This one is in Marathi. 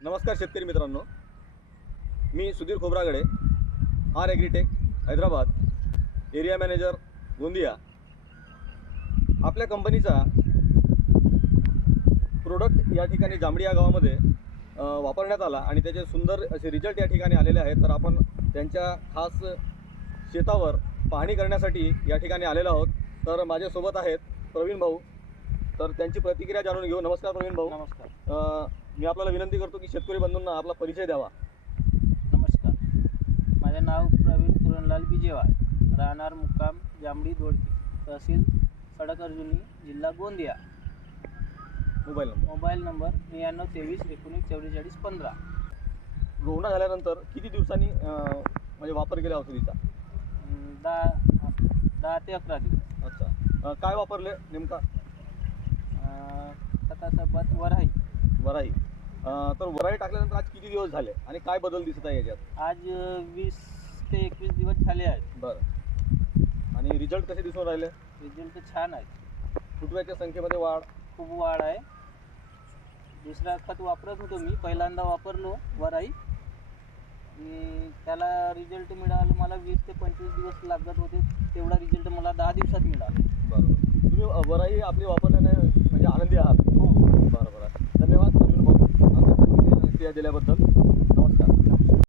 नमस्कार शेतकरी मित्रांनो, मी Sudhir Khobragade, R Agritech Hyderabad, area manager Gondia. आपल्या कंपनीचा प्रोडक्ट या ठिकाणी जांभळी या गावामध्ये वापरण्यात आला आणि त्याचे सुंदर असे रिझल्ट या ठिकाणी आलेले आहेत. तर आपण त्यांच्या खास शेतावर पाहणी करण्यासाठी या ठिकाणी आलेलो आहोत. तर माझ्यासोबत आहेत प्रवीण भाऊ. तर त्यांची प्रतिक्रिया जाणून घेऊ. नमस्कार प्रवीण भाऊ. नमस्कार. मी आपल्याला विनंती करतो की शेतकरी बंधूंना आपला परिचय द्यावा. नमस्कार, माझे नाव प्रवीण पुरणलाल बिजेवार, राहणार मुक्काम जांभळी दोडकी, तहसील सडक अर्जुनी, जिल्हा गोंदिया. Mobile number 93 23 19 44 15. रोवणा झाल्यानंतर किती दिवसांनी म्हणजे वापर केला औषधीचा? 10 ते 11 दिवस. अच्छा, काय वापरले नेमका? खतासोबत वराही. तर वराही टाकल्यानंतर आज किती दिवस झाले आणि काय बदल दिसत आहे याच्यात? आज 20 ते 21 दिवस झाले आहेत. बरं. आणि रिझल्ट कसे दिसून राहिले? रिझल्ट छान आहे. फुटव्याच्या संख्येमध्ये वाढ? खूप वाढ आहे. दुसरा खत वापरत होतो मी, पहिल्यांदा वापरलो वराही आणि त्याला रिझल्ट मिळालं मला 20 ते 25 दिवस लागत होते. तेवढा रिझल्ट मला 10 दिवसात मिळाला. बरोबर. तुम्ही वराही आपली वापरल्याने म्हणजे आनंदी आहात? हो. बरं. धन्यवाद प्रवीण भाऊ, आपल्या प्रतिक्रिया दिल्याबद्दल.